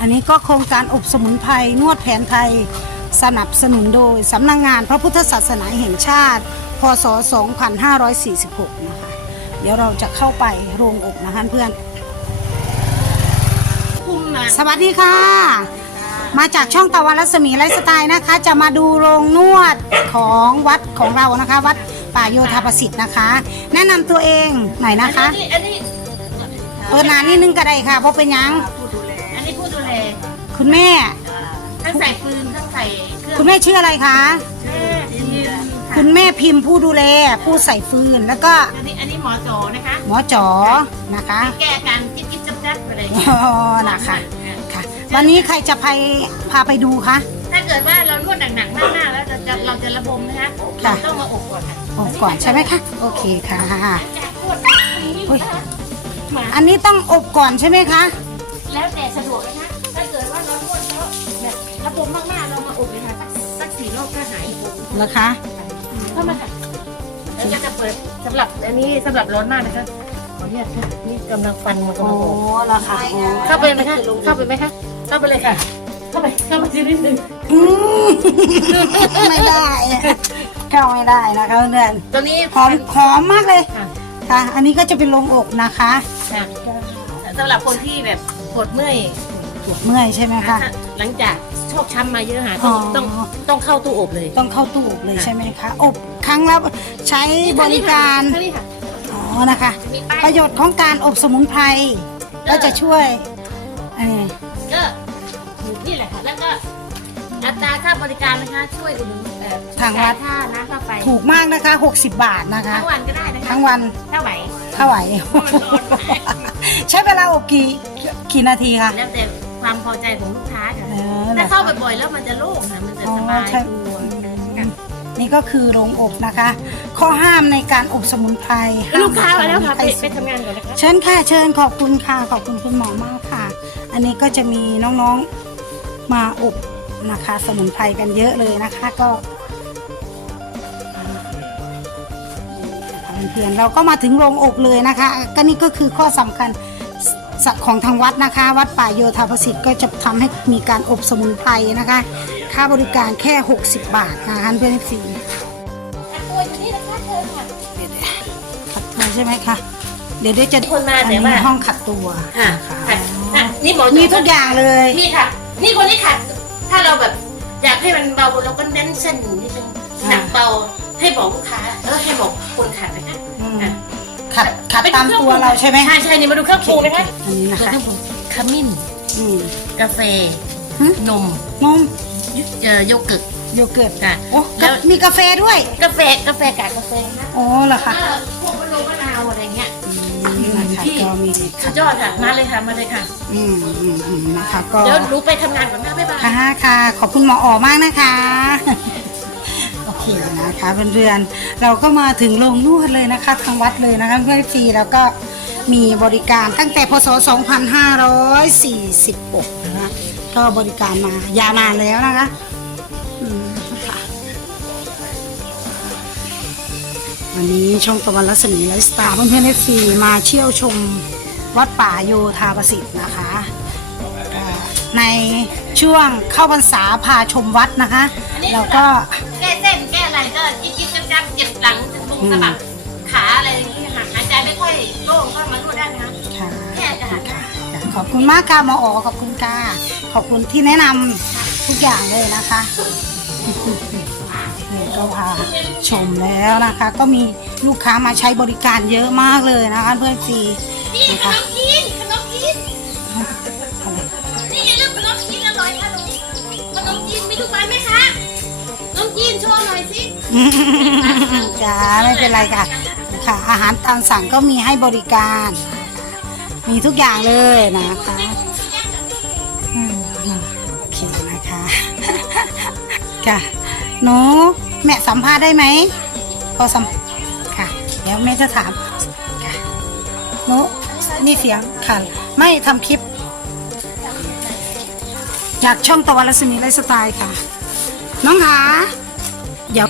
อันนี้ก็โครงการอบสมุนไพรนวดแผนไทย สนับสนุนโดยสำนักงานพระพุทธศาสนาแห่งชาติ พศ 2546 นะคะ เดี๋ยวเราจะเข้าไปโรงอบนะคะเพื่อนคุมมาสวัสดีค่ะ มาจากช่องตะวันรัศมีไลฟ์สไตล์นะคะ จะมาดูโรงนวดของวัดของเรานะคะ วัดป่าโยธาประสิทธิ์นะคะ แนะนำตัวเองหน่อยนะคะ อันนี้อันนี้เปิดหนานนิดนึงก็ได้ค่ะเพราะเป็นหยังผู้ดูแลอั นนี้ผู้ดูแลคุณแม่ ทั้งใส่ปืนทั้งใส่เครื่องคุณแม่ชื่ออะไรคะ แช่ยืนคุณแม่พิมพ์ผู้ดูแลผู้ใส่ฟืนแล้วก็อันนี้อันนี้หมอโจนะคะหมอจ๋อนะคะแก้อาการจิ๊บจิ๊บจับจับอะไรอ๋อนะคะค่ะ วันนี้ใครจะไปพาไปดูคะ ถ้าเกิดว่าเรานวดหนักๆมากๆแล้วเราจะเราจะระบมนะคะค่ะ เราต้องมาอบก่อนค่ะอบก่อนใช่ไหมคะ โอเคค่ะจากปวดนี้อุ๊ยมาอันนี้ต้องอบก่อนใช่ไหมคะ แล้วแต่สะดวกนะคะถ้าเกิดว่าเรานวดแล้วแบบระบมมากๆเรามาอบเลยค่ะสักสักสี่รอบก็หายปวดเหรอคะเข้ามาค่ะแล้วก็จะเปิดสำหรับอันนี้สำหรับร้อนมากนะคะขออนุญาตค่ะนี่กำลังฟันมันโอ้กำลังออกเหรอคะโอ้เข้าไปไหมคะเข้าไปไหมคะเข้าไปเลยค่ะ เข้าไปเข้าไปนิดนึงอืมไม่ได้เข้าไม่ได้นะคะเพื่อนตัวนี้หอมหอมมากเลยค่ะค่ะอันนี้ก็จะเป็นโรงอกนะคะค่ะสำหรับคนที่แบบ ปวดเมื่อยปวดเมื่อยใช่ไหมคะ หลังจากโชคช้ำมาเยอะค่ะต้องอ๋อ ต้องต้องเข้าตู้อบเลยต้องเข้าตู้อบเลยใช่ไหมคะอบครั้งละใช้บริการเท่านี้ค่ะอ๋อนะคะ มีป้ายประโยชน์ของการอบสมุนไพรก็จะช่วยอันนี้ก็นี่แหละค่ะแล้วก็อัตราค่าบริการนะคะช่วยอุดหนุนเอ่อทางวัดค่าน้ำค่าไฟถูกมากนะคะ 60 บาทนะคะ ทั้งวันก็ได้นะคะทั้งวันถ้าไหว เท่าไหร่มันร้อนมากใช้เวลาอบกี่กี่นาทีคะแล้วแต่ความพอใจของลูกค้าค่ะเออเหรถ้าอเข้าคะบ่อยๆแล้วมันจะโล่งค่ะมันจะอ๋อสบายใช่ตัวอืมนี่ก็คือโรงอบนะคะ ข้อห้ามในการอบสมุนไพรห้มลูกค้ามาแล้วค่ะไปใรไปทำงานก่อนนะคะเชิญค่ะเชิญขอบคุณค่ะขอบคุณคุณหมอมากค่ะ อันนี้ก็จะมีน้องๆมาอบนะคะ สมุนไพรกันเยอะเลยนะคะ ก็ เพื่อนๆเราก็มาถึงโรงอบเลยนะคะ ก็นี่ก็คือข้อสำคัญสของทางวัดนะคะ วัดป่าโยธาประสิทธิ์ก็จะทำให้มีการอบสมุนไพรนะคะ ค่าบริการแค่ 60 บาทนะคะเพื่อนๆสีตัวอยู่นี่นะคะเชิญค่ะขัดตัวใช่ไหมคะเดี๋ยวเดี๋ยวจะคนมาอันแต่นี้ว่าห้องขัดตัวค่ะนะคะค่ะอะนี่หมอมีทุกอย่างเลยมีค่ะ นี่คนนี้ค่ะถ้าเราแบบอยากให้มันเบาเราก็เน้นเส้นนิดนึงหนักเบาให้บอกลูกค้าเออให้บอกคนขัดนะคะอืมอะ ขัดขัดตามตัวเราใช่ไหมใช่ใช่นี่มาดูเครื่องปรุงนะคะอันนี้นะตัวคะเครื่องปรุงขมิ้น อืม กาแฟ หึ นมนมเอ่อโยเกิร์ต โยเกิร์ตค่ะโอ้แล้ว มีกาแฟด้วยกาแฟกาแฟกากกาแฟนะโอ้เหรอคะถ้าพวกมะนาวมะนาวอะไรเงี้ย นี่นะคะพี่ ก็มีสุดยอดค่ะ มาเลยค่ะ มาเลยค่ะ อืมอืมอืมนะคะก็เดี๋ยวหนูไปทำงานก่อนนะบ๊ายบาย ค่ะค่ะขอบคุณหมออ๋อมากนะคะ คนะคะเพื่อนๆเราก็มาถึงโรงนวดเลยนะคะทางวัดเลยนะคะเพื่อนฟรีแล้วก็มีบริการตั้งแต่พศ 2546 นะคะก็บริการมายาวนานแล้วนะคะวันนี้ช่องตะวันรัศมีไลฟ์สไตล์เพื่อนๆเอฟซีมาเที่ยวชมวัดป่าโยธาประสิทธิ์นะคะ ในช่วงเข้าพรรษาพาชมวัดนะคะเราก็แก้เส้นแก้ อะไรก็จิ๊บจิ๊บจับจับเจ็บหลังถึงบุงสะบักขาอะไรอย่างเงี้ยค่ะหายใจไม่ค่อยโล่งก็มานวดได้นะคะค่ะแค่จะหาค่ะ ขอบคุณมากค่ะหมออ๋อขอบคุณค่ะขอบคุณที่แนะนำทุกอย่างเลยนะคะนี่ก็พาชมแล้วนะคะ ก็มีลูกค้ามาใช้บริการเยอะมากเลยนะคะเพื่อนฟรีนี่นะขคะ จ้าไม่เป็นไรค่ะค่ะ อาหารตามสั่งก็มีให้บริการ มีทุกอย่างเลยนะคะโอเคนะคะค่ะหนูแม่สัมภาษณ์ได้ไหมพอสัมค่ะ เดี๋ยวแม่จะถามค่ะหนูนี่เสียงค่ะ ไม่ทำคลิป อยากช่องตะวันรัศมีไลฟ์สไตล์ค่ะ น้องคะ เดี๋ยว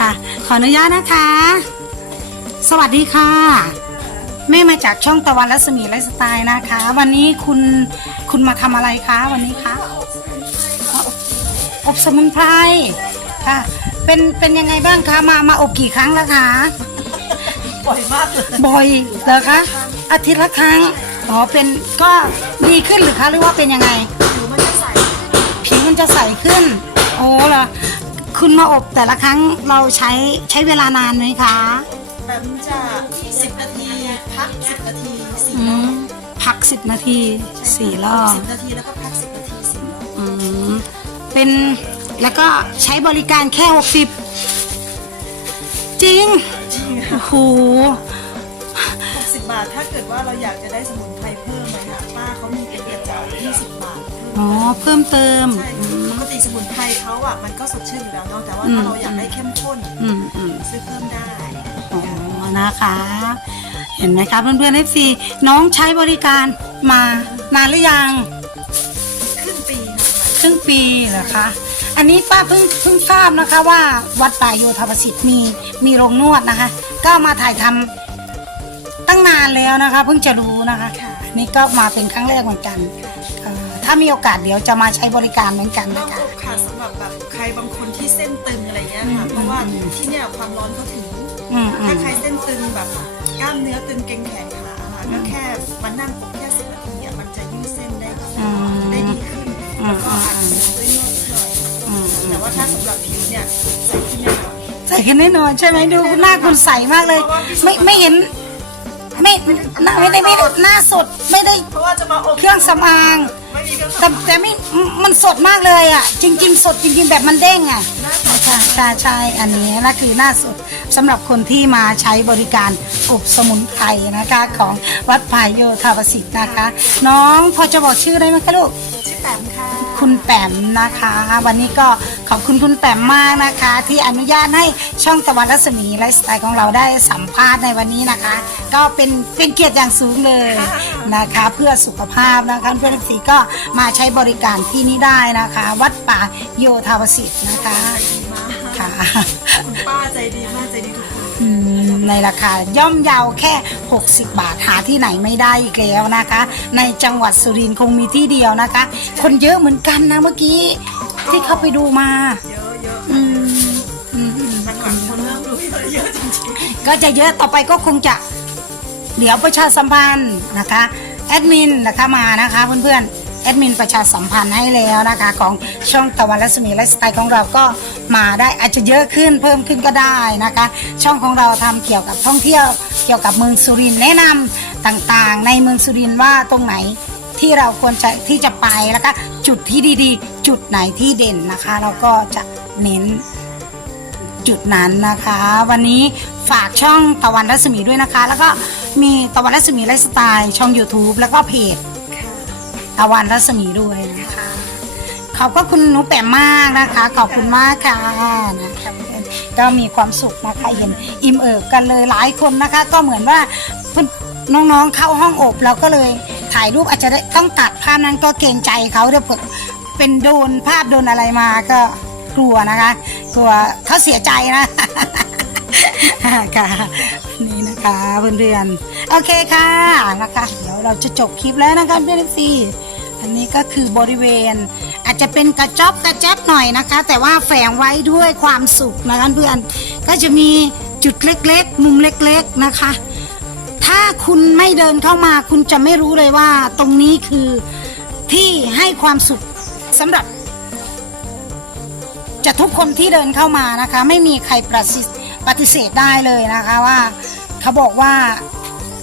ค่ะ ขออนุญาตนะคะ สวัสดีค่ะ แม่มาจากช่องตะวันรัศมีไลฟ์สไตล์นะคะ วันนี้คุณคุณมาทำอะไรคะวันนี้คะอบสมุนไพรค่ะ เป็นเป็นยังไงบ้างคะมามาอบกี่ครั้งแล้วคะบ่อยมากเลยบ่อยเหรอคะอาทิตย์ละครั้งอ๋อเป็นก็ดีขึ้นหรือคะหรือว่าเป็นยังไงผิวมันจะใสผิวมันจะใสขึ้นโอ้เหรอ คุณมาอบแต่ละครั้งเราใช้ใช้เวลานานไหมคะแบบจะสิบนาทีพักสิบนาทีสี่อืรอมบพักสิบนาทีสี่รอบ สิบนาทีแล้วก็พักสิบนาทีสี่รอบอืมเป็นแล้วก็ใช้บริการแค่หกสิบจริง จริงโอ้โห หกสิบบาทถ้าเกิดว่าเราอยากจะได้สมุน อ๋อเพิ่มเติม ใช่อืมปกติสมุนไพรเขาอะมันก็สดชื่นอยู่แล้วเนาะแต่ว่าอืม ถ้าเราอยากได้เข้มข้นอืมอืมซื้อเพิ่มได้อ๋อนะคะ เห็นไหมคะเพื่อนๆเอฟซีน้องใช้บริการมานานหรือยัง ครึ่งปีค่ะครึ่งปีเหรอคะ อันนี้ป้าเพิ่งเพิ่งทราบนะคะว่าวัดป่าโยธประสิทธิ์มีมีโรงนวดนะคะ ก็มาถ่ายทำตั้งนานแล้วนะคะ เพิ่งจะรู้นะคะ ค่ะอันนี่ก็มาเป็นครั้งแรกเหมือนกันเอ่อ ถ้ามีโอกาสเดี๋ยวจะมาใช้บริการเหมือนกันต้อนะงคะอบค่ะสำหรับแบบใครบางคนที่เส้นตึงอะไรเงี้ยค่ะเพราะว่าที่เนี่ยความร้อนเขาถึงอืมอืถ้ามใครเส้นตึงแบบกล้ามเนื้อตึงเกร็งแขนขาค่ะก็แค่มานั่งอบแค่สิบนาทีอะมันจะยืดเส้นได้อืมได้ดีขึ้นแล้วก็อาจจะด้วยนวดหน่อยอืมอืแต่มว่าถ้าสำหรับผิวเนี่ยใส่ที่แน่นอนใส่ขึ้นแน่นอนใช่ไหมดูหน้าคุณใสมากเลย ไม่ไม่เห็น ไม่หน้าไม่ได้ไม่ได้หน้าสดไม่ได้ เพราะว่าจะมาอบเครื่องสำอางไม่มีเครื่อง แต่แต่ไม่มันสดมากเลยอะ จริง ๆ สดจริง ๆ แบบมันเด้งอะใช่ใช่ใช่อันนี้นะคือหน้าสดสำหรับคนที่มาใช้บริการอบสมุนไพรนะคะ ของวัดพายโยธาประสิทธิ์นะคะ น้องพอจะบอกชื่อได้ไหมคะลูกชื่อแตม คุณแปมนะคะ วันนี้ก็ขอบคุณคุณแปมมากนะคะ ที่อนุญาตให้ช่องตะวันรัศมีไลฟ์สไตล์ของเราได้สัมภาษณ์ในวันนี้นะคะ ก็เป็นเป็นเกียรติอย่างสูงเลยนะคะ เพื่อสุขภาพนะคะเพื่อนสีก็มาใช้บริการที่นี่ได้นะคะ วัดป่าโยธาวสิทธิ์นะคะค่ะคุณป้าใจดีมากใจดีทุก อืมในราคาย่อมเยาวแค่ 60 บาทหาที่ไหนไม่ได้อีกแล้วนะคะ ในจังหวัดสุรินทร์คงมีที่เดียวนะคะ คนเยอะเหมือนกันนะเมื่อกี้ ที่เข้าไปดูมาเยอะเยอะอืมอืมอืมหลังๆคนเริ่มรู้เยอะจริงก็จะเยอะต่อไปก็คงจะ เดี๋ยวประชาสัมพันธ์นะคะ แอดมินนะคะมานะคะเพื่อนๆ แอดมินประชาสัมพันธ์ให้แล้วนะคะ ของช่องตะวันรัศมีไลฟ์สไตล์ของเราก็มาได้อาจจะเยอะขึ้นเพิ่มขึ้นก็ได้นะคะ ช่องของเราทำเกี่ยวกับท่องเที่ยวเกี่ยวกับเมืองสุรินแนะนำต่างๆ ในเมืองสุรินว่าตรงไหนที่เราควรจะที่จะไปแล้วก็จุดที่ดีๆ จุดไหนที่เด่นนะคะ เราก็จะเน้นจุดนั้นนะคะ วันนี้ฝากช่องตะวันรัศมีด้วยนะคะ แล้วก็มีตะวันรัศมีไลฟ์สไตล์ช่อง YouTube แล้วก็เพจ ตะวันรัศมีด้วยนะคะ ขอบพระคุณหนูแปมมากนะคะ ขอบคุณมากค่ะนะคะก็มีความสุขนะคะเห็นอิ่มเอิบกันเลยหลายคนนะคะ ก็เหมือนว่าน้องๆเข้าห้องอบเราก็เลยถ่ายรูปอาจจะได้ต้องตัดภาพนั้นก็เกรงใจเขาเดี๋ยวเผื่อเป็นโดนภาพโดนอะไรมาก็กลัวนะคะ กลัวเขาเสียใจนะค่ะนี่นะคะเพื่อนๆโอเคค่ะนะคะเดี๋ยวเราจะจบคลิปแล้วนะคะเพื่อนๆซี อันนี้ก็คือบริเวณ อาจจะเป็นกระจอบกระแจ๊บหน่อยนะคะ แต่ว่าแฝงไว้ด้วยความสุขนะคะเพื่อนก็จะมีจุดเล็กๆ มุมเล็กๆนะคะ ถ้าคุณไม่เดินเข้ามาคุณจะไม่รู้เลยว่าตรงนี้คือที่ให้ความสุขสำหรับ จะทุกคนที่เดินเข้ามานะคะ ไม่มีใครปฏิเสธปฏิเสธได้เลยนะคะว่า เขาบอกว่า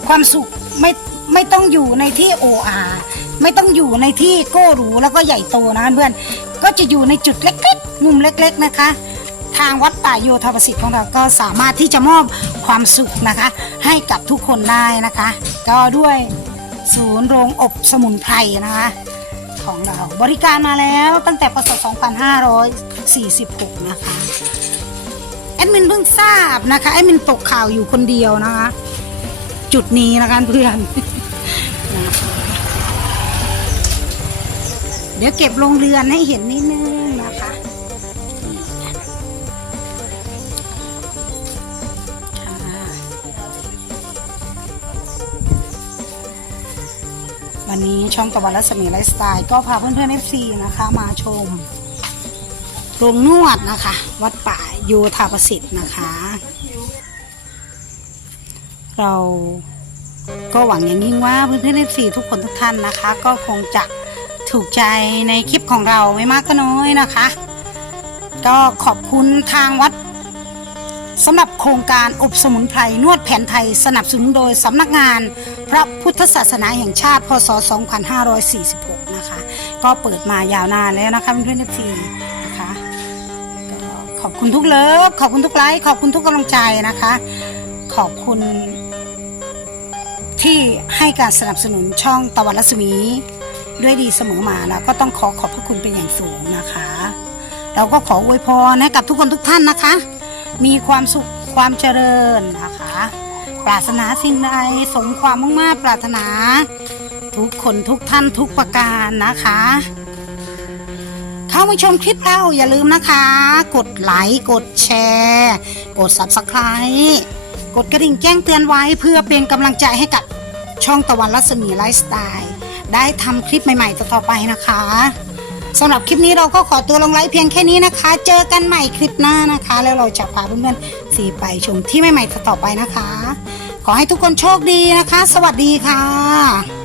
ความสุขไม่ไม่ต้องอยู่ในที่โออา ไม่ต้องอยู่ในที่โก้หรูแล้วก็ใหญ่โตนะเพื่อนก็จะอยู่ในจุดเล็กๆ มุมเล็กๆนะคะ ทางวัดป่าโยธาประสิทธิ์ของเราก็สามารถที่จะมอบความสุขนะคะ ให้กับทุกคนได้นะคะ ก็ด้วยศูนย์โรงอบสมุนไพรนะคะของเรา บริการมาแล้วตั้งแต่พศ2546 นะคะแอดมินเพิ่งทราบนะคะแอดมินตกข่าวอยู่คนเดียวนะคะ จุดนี้นะคะเพื่อน เดี๋ยวเก็บโรงเรือนให้เห็นนิดนึงนะคะค่ะช่องตะวันรัศมีไลฟ์สไตล์ก็พาเพื่อนๆ FC นะคะ มาชมโรงนวดนะคะ วัดป่าโยธาประสิทธิ์นะคะ เราก็หวังอย่างยิ่งว่าเพื่อนๆ FC ทุกคนทุกท่านนะคะ ก็คงจะ ถูกใจในคลิปของเราไม่มากก็น้อยนะคะ ก็ขอบคุณทางวัดสำหรับโครงการอบสมุนไพรนวดแผนไทยสนับสนุนโดยสำนักงานพระพุทธศาสนาแห่งชาติพศ 2546 นะคะ ก็เปิดมายาวนานแล้วนะคะเพื่อนๆทีนะคะขอบคุณทุกเลิฟขอบคุณทุกไลค์ขอบคุณทุกกำลังใจนะคะ ขอบคุณที่ให้การสนับสนุนช่องตะวันรัศมี ด้วยดีเสมอมาแล้วก็ต้องขอขอบพระคุณเป็นอย่างสูงนะคะ เราก็ขออวยพรให้กับทุกคนทุกท่านนะคะ มีความสุขความเจริญนะคะ ปรารถนาสิ่งใดสมความมุ่งมา่ปรารถนา ทุกคนทุกท่านทุกประการนะคะ เข้ามาชมคลิปเราอย่าลืมนะคะ กดไลค์กดแชร์ กด subscribe กดกระดิ่งแจ้งเตือนไว้เพื่อเป็นกำลังใจให้กับช่องตะวันรัศมีไลฟ์สไตล์ ได้ทำคลิปใหม่ๆต่อๆไปนะคะสำหรับคลิปนี้เราก็ขอตัวลงไลฟ์เพียงแค่นี้นะคะ เจอกันใหม่คลิปหน้านะคะ แล้วเราจะพาเพื่อนๆสีไปชมที่ใหม่ๆต่อๆไปนะคะ ขอให้ทุกคนโชคดีนะคะ สวัสดีค่ะ